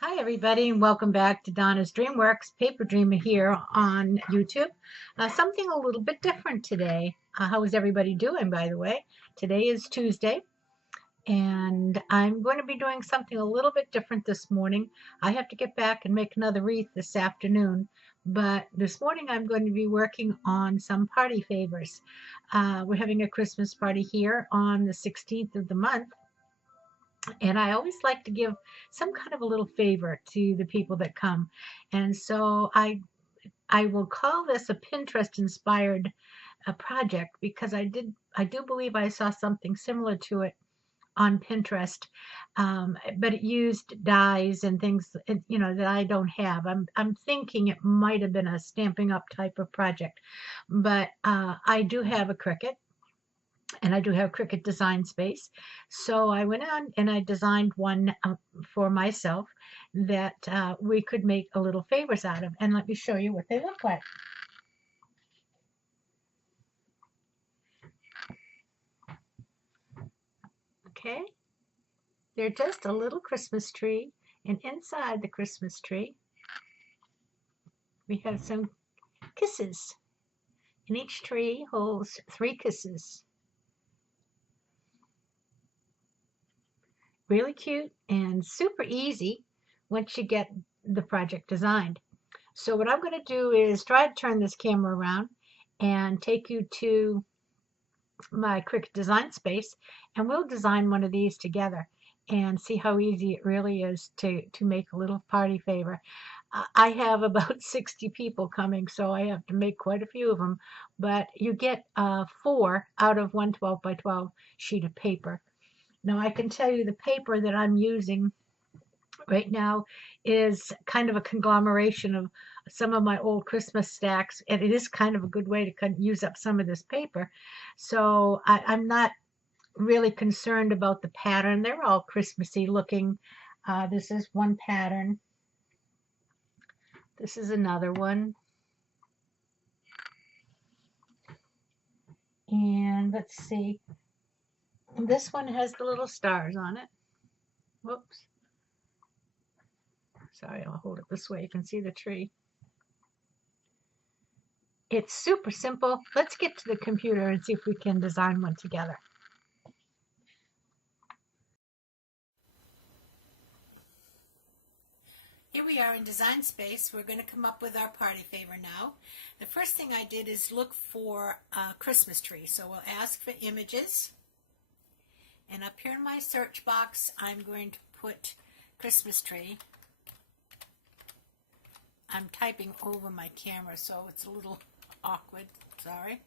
Hi, everybody, and welcome back to Donna's Dreamworks Paper Dreamer here on YouTube. Something a little bit different today. How is everybody doing, by the way? Today is Tuesday, and I'm going to be doing something a little bit different this morning. I have to get back and make another wreath this afternoon, but this morning I'm going to be working on some party favors. We're having a Christmas party here on the 16th of the month, and I always like to give some kind of a little favor to the people that come. And so I will call this a Pinterest inspired project because I do believe I saw something similar to it on Pinterest, but it used dyes and things that I don't have. I'm thinking it might have been a Stampin' Up type of project, but I do have a Cricut, and I do have Cricut Design Space. So I went on and I designed one for myself that we could make a little favors out of. And let me show you what they look like. Okay, they're just a little Christmas tree, and inside the Christmas tree, we have some kisses. And each tree holds 3 kisses. Really cute and super easy once you get the project designed. So what I'm going to do is try to turn this camera around and take you to my Cricut Design Space, and we'll design one of these together and see how easy it really is to make a little party favor. I have about 60 people coming, so I have to make quite a few of them, but you get 4 out of 1 12 by 12 sheet of paper. Now I can tell you the paper that I'm using right now is kind of a conglomeration of some of my old Christmas stacks, and it is kind of a good way to kind of use up some of this paper. So I'm not really concerned about the pattern. They're all Christmassy looking. This is one pattern. This is another one. And let's see. This one has the little stars on it. Whoops. Sorry, I'll hold it this way. You can see the tree. It's super simple. Let's get to the computer and see if we can design one together. Here we are in Design Space. We're going to come up with our party favor now. The first thing I did is look for a Christmas tree. So we'll ask for images. And up here in my search box, I'm going to put Christmas tree. I'm typing over my camera, so it's a little awkward. Sorry.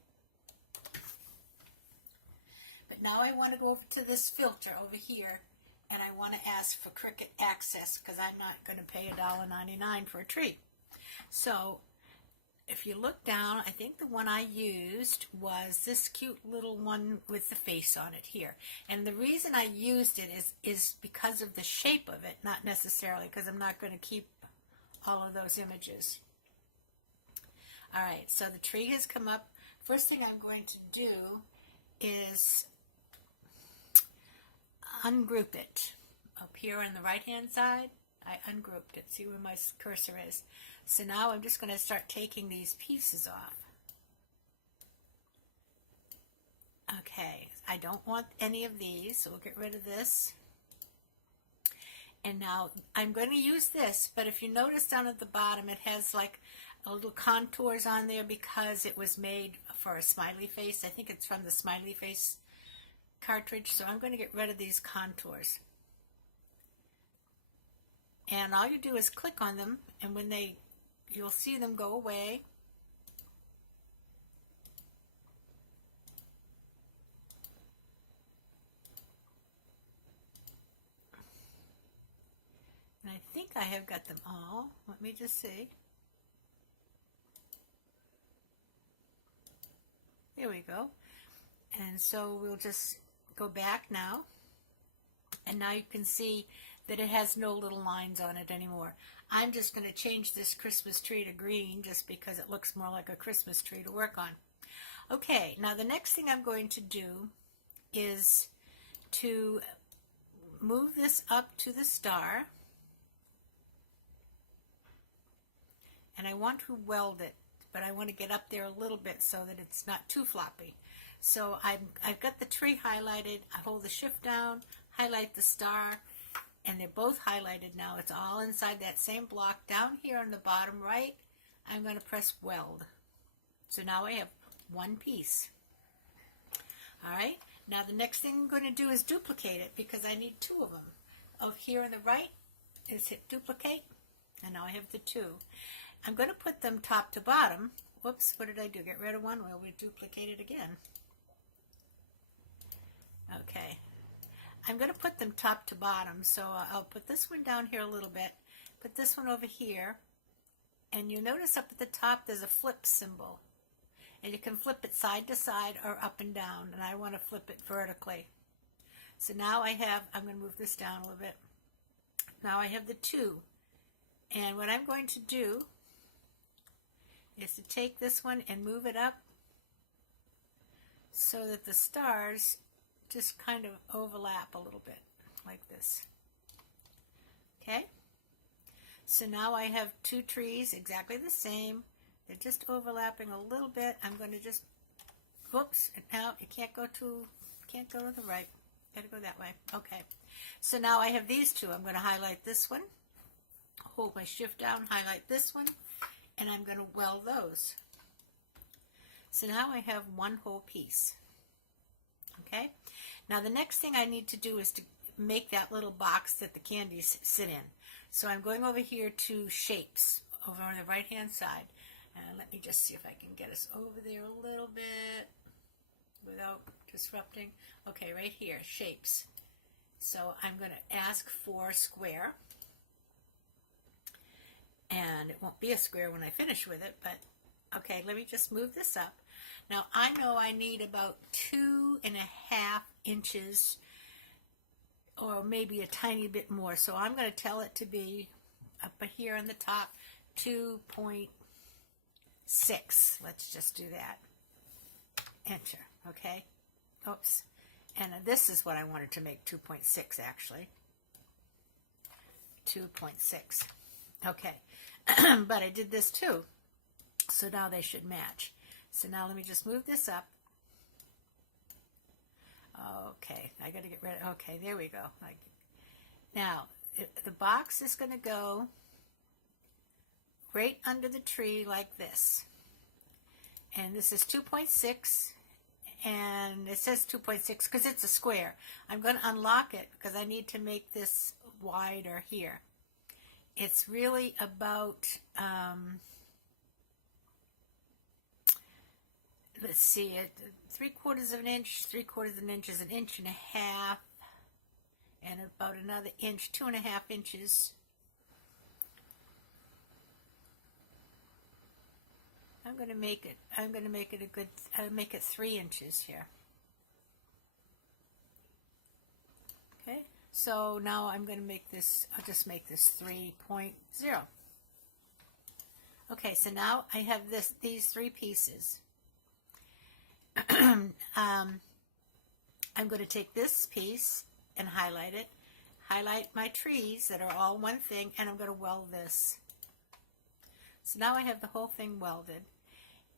But now I want to go over to this filter over here, and I want to ask for Cricut Access because I'm not going to pay $1.99 for a tree. So if you look down, I think the one I used was this cute little one with the face on it here. And the reason I used it is because of the shape of it, not necessarily because I'm not going to keep all of those images. All right, so the tree has come up. First thing I'm going to do is ungroup it. Up here on the right hand side, I ungrouped it. See where my cursor is. So now I'm just going to start taking these pieces off. Okay, I don't want any of these, so we'll get rid of this. And now I'm going to use this, but if you notice down at the bottom, it has like a little contours on there because it was made for a smiley face. I think it's from the smiley face cartridge, so I'm going to get rid of these contours. And all you do is click on them, and when you'll see them go away. And I think I have got them all. Let me just see. There we go. And so we'll just go back now. And now you can see that it has no little lines on it anymore. I'm just going to change this Christmas tree to green just because it looks more like a Christmas tree to work on. Okay, now the next thing I'm going to do is to move this up to the star. and I want to weld it, but I want to get up there a little bit so that it's not too floppy. So I've got the tree highlighted. I hold the shift down, highlight the star, and they're both highlighted now. It's all inside that same block. Down here on the bottom right, I'm going to press weld. So now I have one piece. All right, now the next thing I'm going to do is duplicate it because I need two of them. Over here on the right is hit duplicate, and now I have the two. I'm going to put them top to bottom. Whoops, what did I do? Get rid of one? Well, we duplicate it again. Okay, I'm going to put them top to bottom, so I'll put this one down here a little bit, put this one over here, and you'll notice up at the top there's a flip symbol. And you can flip it side to side or up and down, and I want to flip it vertically. So now I have, I'm going to move this down a little bit. Now I have the two, and what I'm going to do is to take this one and move it up so that the stars just kind of overlap a little bit like this. Okay, so now I have two trees exactly the same. They're just overlapping a little bit. I'm going to just, whoops, and now you can't go to the right. Got to go that way. Okay, so now I have these two. I'm going to highlight this one, hold my shift down, highlight this one, and I'm going to weld those. So now I have one whole piece. Okay, now the next thing I need to do is to make that little box that the candies sit in. So I'm going over here to shapes over on the right hand side. Let me just see if I can get us over there a little bit without disrupting. Okay, right here, shapes. So I'm going to ask for square. And it won't be a square when I finish with it, but okay, let me just move this up. Now I know I need about 2.5 inches or maybe a tiny bit more. So I'm going to tell it to be up here on the top, 2.6. Let's just do that. Enter. Okay. Oops. And this is what I wanted to make 2.6 actually. 2.6. Okay. But I did this too. So now they should match. So now let me just move this up. Okay. I got to get rid of, okay, there we go. Now, the box is going to go right under the tree like this. And this is 2.6, and it says 2.6 because it's a square. I'm going to unlock it because I need to make this wider here. It's really about, let's see, 3/4 of an inch, 3/4 of an inch is 1.5 inches, and about another inch, 2.5 inches. I'm going to make it a good, I'll make it 3 inches here. Okay, so now I'm going to make this, I'll just make this 3.0. Okay, so now I have these three pieces. I'm going to take this piece and highlight it, highlight my trees that are all one thing, and I'm going to weld this. So now I have the whole thing welded,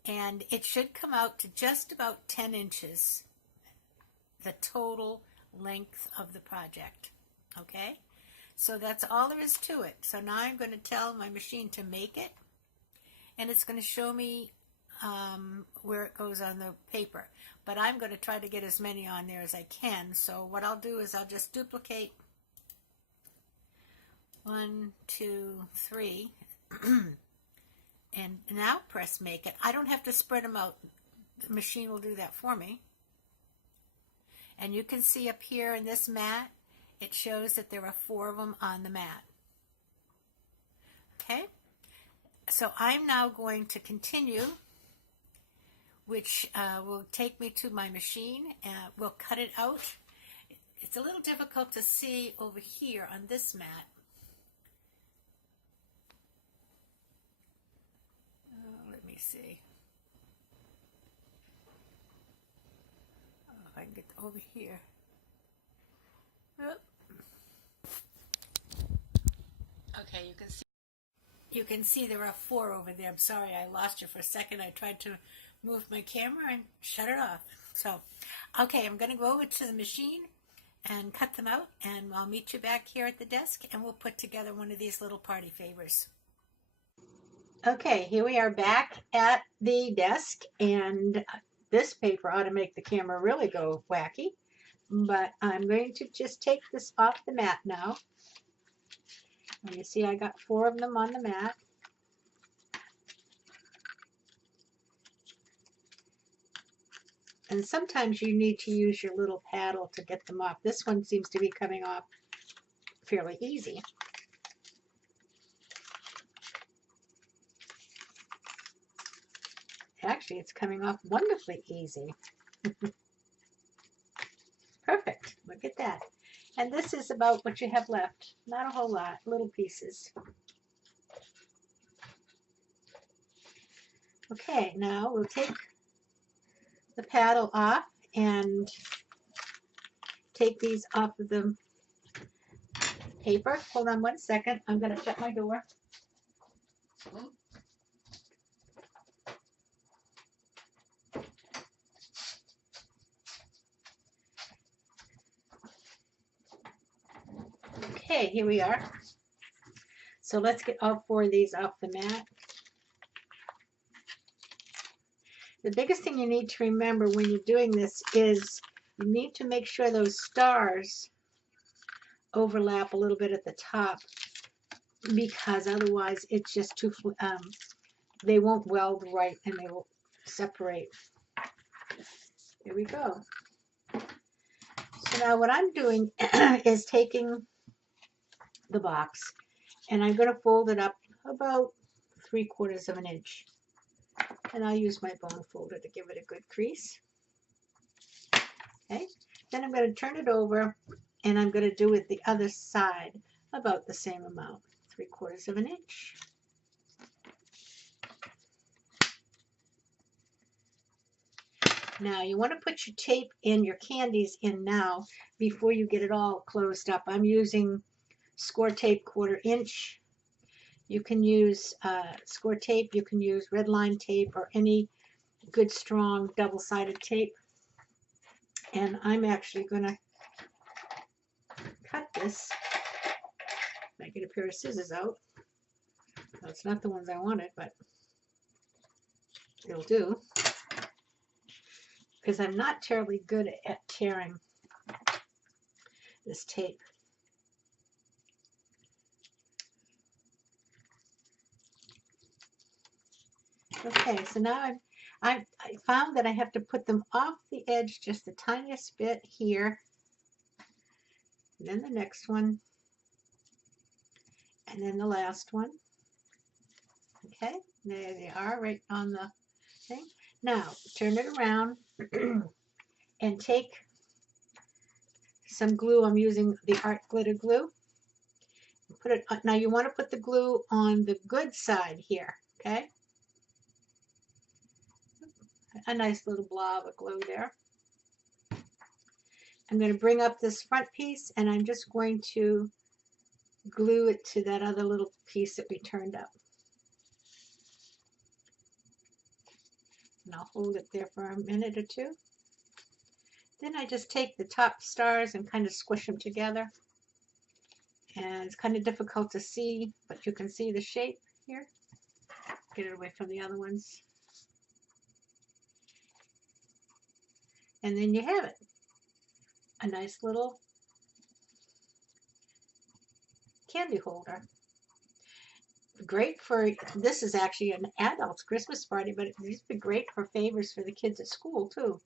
and it should come out to just about 10 inches, the total length of the project. Okay, so that's all there is to it. So now I'm going to tell my machine to make it, and it's going to show me where it goes on the paper. But I'm going to try to get as many on there as I can. So what I'll do is I'll just duplicate 1, 2, 3, and now press make it. I don't have to spread them out. The machine will do that for me. And you can see up here in this mat, it shows that there are 4 of them on the mat. Okay, so I'm now going to continue, which will take me to my machine, and we'll cut it out. It's a little difficult to see over here on this mat. Let me see. If I can get over here. Oh. Okay, you can see. You can see there are 4 over there. I'm sorry, I lost you for a second. I tried to move my camera and shut it off. So, okay, I'm going to go over to the machine and cut them out, and I'll meet you back here at the desk, and we'll put together one of these little party favors. Okay, here we are back at the desk, and this paper ought to make the camera really go wacky, but I'm going to just take this off the mat now. And you see I got 4 of them on the mat. And sometimes you need to use your little paddle to get them off. This one seems to be coming off fairly easy. Actually, it's coming off wonderfully easy. Perfect. Look at that. And this is about what you have left. Not a whole lot, little pieces. Okay, now we'll take the paddle off and take these off of the paper. Hold on one second. I'm going to shut my door. Okay, here we are. So let's get all 4 of these off the mat. The biggest thing you need to remember when you're doing this is you need to make sure those stars overlap a little bit at the top, because otherwise it's just too, they won't weld right and they will separate. Here we go. So now what I'm doing is taking the box and I'm going to fold it up about 3/4 of an inch. And I'll use my bone folder to give it a good crease. Okay, then I'm going to turn it over and I'm going to do it the other side about the same amount, 3/4 of an inch. Now you want to put your tape and your candies in now before you get it all closed up. I'm using score tape 1/4 inch. You can use score tape, you can use red line tape or any good strong double-sided tape. And I'm actually going to cut this. I get a pair of scissors out. That's not the ones I wanted, but it'll do. Because I'm not terribly good at tearing this tape. Okay, so now I found that I have to put them off the edge just the tiniest bit here. And then the next one. And then the last one. Okay, there they are right on the thing. Now, turn it around and take some glue. I'm using the Art Glitter glue. Put it. Now you want to put the glue on the good side here, okay? A nice little blob of glue there. I'm going to bring up this front piece and I'm just going to glue it to that other little piece that we turned up. And I'll hold it there for a minute or two. Then I just take the top stars and kind of squish them together. And it's kind of difficult to see, but you can see the shape here. Get it away from the other ones. And then you have it. A nice little candy holder. Great for, this is actually an adult's Christmas party, but these would be great for favors for the kids at school too.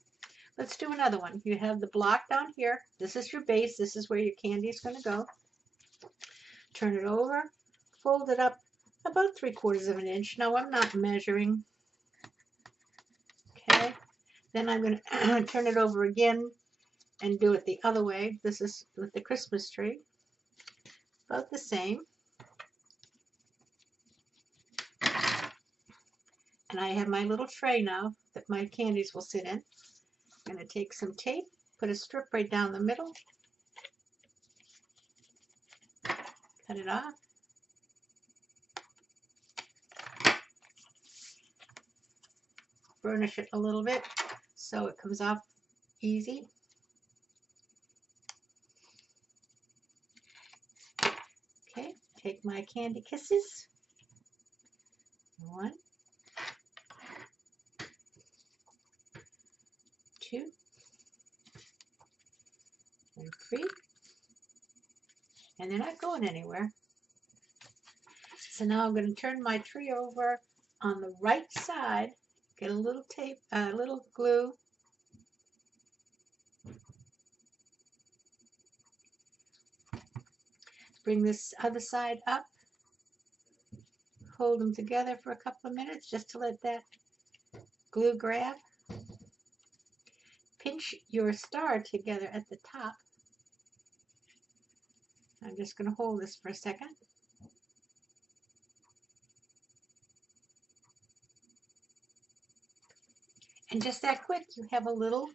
Let's do another one. You have the block down here. This is your base. This is where your candy is going to go. Turn it over, fold it up about 3/4 of an inch. Now I'm not measuring. Okay. Then I'm going to turn it over again and do it the other way. This is with the Christmas tree. About the same. And I have my little tray now that my candies will sit in. I'm going to take some tape, put a strip right down the middle, cut it off. burnish it a little bit so it comes off easy. Okay, take my candy kisses. 1, 2, and 3. And they're not going anywhere. So now I'm going to turn my tree over on the right side, get a little tape, little glue. Bring this other side up. Hold them together for a couple of minutes just to let that glue grab. Pinch your star together at the top. I'm just going to hold this for a second. And just that quick, you have a little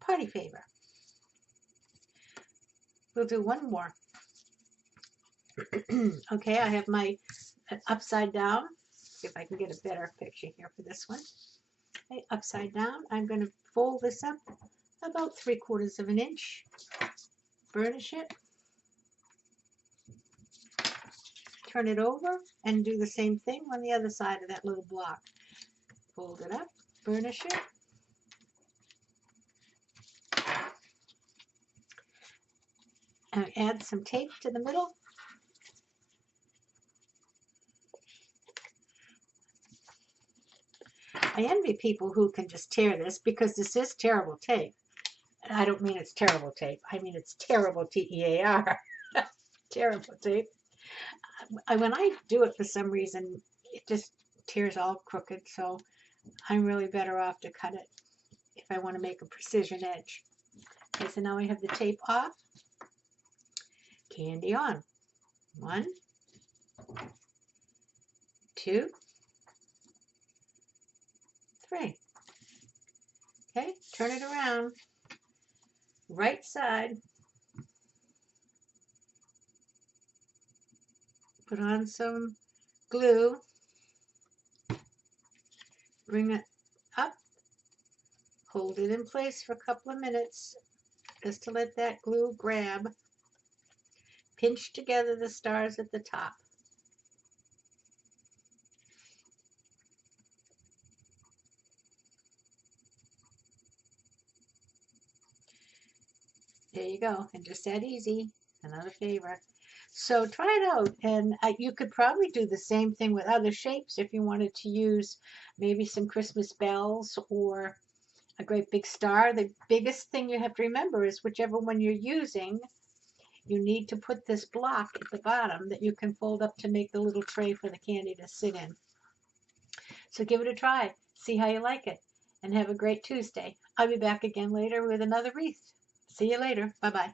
party favor. We'll do one more. Okay, I have my upside down. See if I can get a better picture here for this one. Okay, upside down. I'm going to fold this up about 3/4 of an inch. Burnish it. Turn it over and do the same thing on the other side of that little block. Fold it up, burnish it. And add some tape to the middle. I envy people who can just tear this because this is terrible tape. I don't mean it's terrible tape. I mean it's terrible T-E-A-R. Terrible tape. When I do it for some reason, it just tears all crooked, so I'm really better off to cut it if I want to make a precision edge. Okay, so now I have the tape off. Candy on. 1, 2, 3. Okay, turn it around. Right side. Put on some glue. Bring it up. Hold it in place for a couple of minutes just to let that glue grab. Pinch together the stars at the top. There you go, and just that easy. Another favorite. So try it out, and you could probably do the same thing with other shapes if you wanted to use maybe some Christmas bells or a great big star. The biggest thing you have to remember is whichever one you're using, you need to put this block at the bottom that you can fold up to make the little tray for the candy to sit in. So give it a try, see how you like it, and have a great Tuesday. I'll be back again later with another wreath. See you later. Bye-bye.